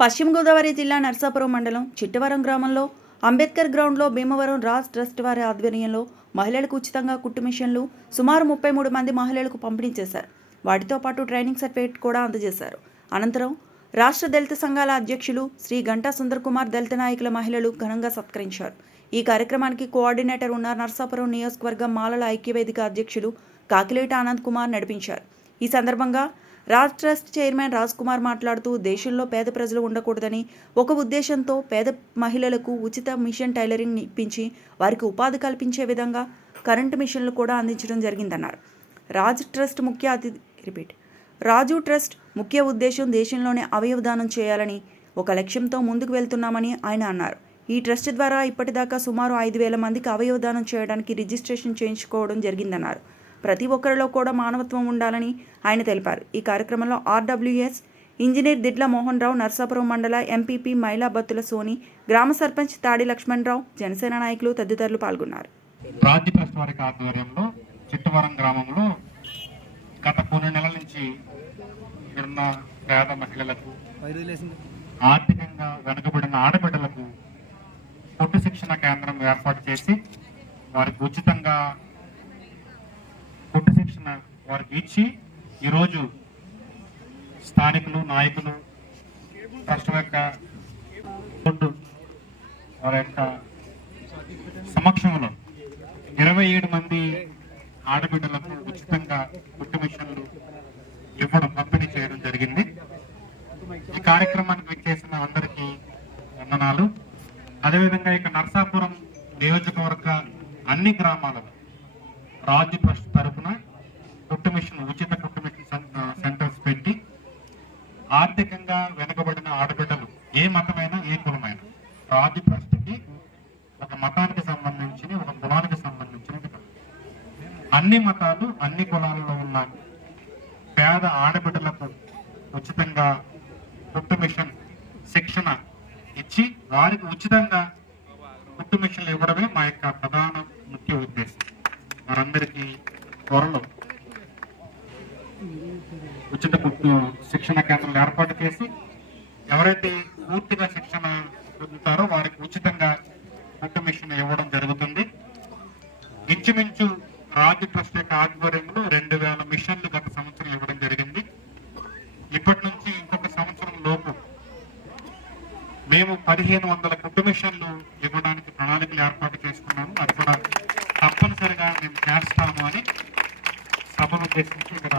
పశ్చిమ గోదావరి జిల్లా నర్సాపురం మండలం చిట్టవరం గ్రామంలో అంబేద్కర్ గ్రౌండ్లో భీమవరం రాజ్ ట్రస్ట్ వారి ఆధ్వర్యంలో మహిళలకు ఉచితంగా కుట్టు మిషన్లు సుమారు ముప్పై మూడు మంది మహిళలకు పంపిణీ చేశారు. వాటితో పాటు ట్రైనింగ్ సర్టిఫికేట్ కూడా అందజేశారు. అనంతరం రాష్ట్ర దళిత సంఘాల అధ్యక్షులు శ్రీ గంటా సుందర్ కుమార్ దళిత నాయకుల మహిళలు ఘనంగా సత్కరించారు. ఈ కార్యక్రమానికి కోఆర్డినేటర్ ఉన్న నర్సాపురం నియోజకవర్గం మాలల ఐక్యవేదిక అధ్యక్షులు కాకిలేట ఆనంద్ కుమార్ నడిపించారు. ఈ సందర్భంగా రాజ్ ట్రస్ట్ చైర్మన్ రాజ్ కుమార్ మాట్లాడుతూ దేశంలో పేద ప్రజలు ఉండకూడదని ఒక ఉద్దేశంతో పేద మహిళలకు ఉచిత మిషన్ టైలరింగ్ ఇప్పించి వారికి ఉపాధి కల్పించే విధంగా కరెంటు మిషన్లు కూడా అందించడం జరిగిందన్నారు. రాజ్ ట్రస్ట్ ముఖ్య అతిథి రిపీట్ రాజు ట్రస్ట్ ముఖ్య ఉద్దేశం దేశంలోనే అవయవదానం చేయాలని ఒక లక్ష్యంతో ముందుకు వెళ్తున్నామని ఆయన అన్నారు. ఈ ట్రస్ట్ ద్వారా ఇప్పటిదాకా సుమారు ఐదు వేల మందికి అవయవదానం చేయడానికి రిజిస్ట్రేషన్ చేయించుకోవడం జరిగిందన్నారు. ప్రతి ఒక్కరిలో కూడా మానవత్వం ఉండాలని ఆయన తెలిపారు. ఈ కార్యక్రమంలో ఆర్డబ్ల్యూఎస్ ఇంజనీర్ దిడ్ల మోహన్ రావు నర్సాపురం మండల ఎంపీపీ మైలా బత్తుల సోని గ్రామ సర్పంచ్ తాడి లక్ష్మణరావు జనసేన నాయకులు తదితరులు పాల్గొన్నారు. ఆధ్వర్యంలో చిట్టవరం గ్రామంలో గత కొన్ని నెలల నుంచి ఇక్కడున్న పేద మహిళలకు ఆర్థికంగా వెనుకబడిన ఆడబిడ్డలకు పొట్టు శిక్షణ కేంద్రం ఏర్పాటు చేసి వారికి ఉచితంగా చేసిన వారికి ఇచ్చి ఈరోజు స్థానికులు నాయకులు ట్రస్ట్ యొక్క వారి యొక్క సమక్షంలో ఇరవై ఏడు మంది ఆడబిడ్డలకు ఉచితంగా కుట్టు మిషన్లు ఇవ్వడం పంపిణీ చేయడం జరిగింది. ఈ కార్యక్రమానికి విచ్చేసిన అందరికీ వందనాలు. అదేవిధంగా ఇక నర్సాపురం నియోజకవర్గ అన్ని గ్రామాలకు రాజు ట్రస్ట్ తరఫున కుట్టు మిషన్ ఉచిత కుట్టు మిషన్ సెంటర్స్ పెట్టి ఆర్థికంగా వెనుకబడిన ఆడబిడ్డలు ఏ మతమైనా ఏ కులమైనా రాజు ట్రస్ట్కి ఒక మతానికి సంబంధించిన ఒక కులానికి సంబంధించిన అన్ని మతాలు అన్ని కులాలలో ఉన్న పేద ఆడబిడ్డలకు ఉచితంగా కుట్టు మిషన్ శిక్షణ ఇచ్చి వారికి ఉచితంగా కుట్టు మిషన్లు ఇవ్వడమే మా యొక్క ప్రధాన ముఖ్య ఉద్దేశం. మనందరికీ త్వరలో ముందు hmm. శిక్షణ కేంద్రాలు ఏర్పాటు చేసి ఎవరైతే పూర్తిగా శిక్షణ పొందుతారో వారికి ఉచితంగా ఫుడ్ మిషన్ ఇవ్వడం జరుగుతుంది. ఇంచుమించు రాజు ట్రస్ట్ యొక్క ఆధ్వర్యంలో రెండు వేల మిషన్లు గత సంవత్సరం ఇవ్వడం జరిగింది. ఇప్పటి నుంచి ఇంకొక సంవత్సరం లోపు మేము పదిహేను వందల కుట్టు మిషన్లు ఇవ్వడానికి ప్రణాళికలు ఏర్పాటు చేసుకున్నాము. అది కూడా తప్పనిసరిగా మేము చేస్తాము అని సభను ఉద్దేశించి ఇక్కడ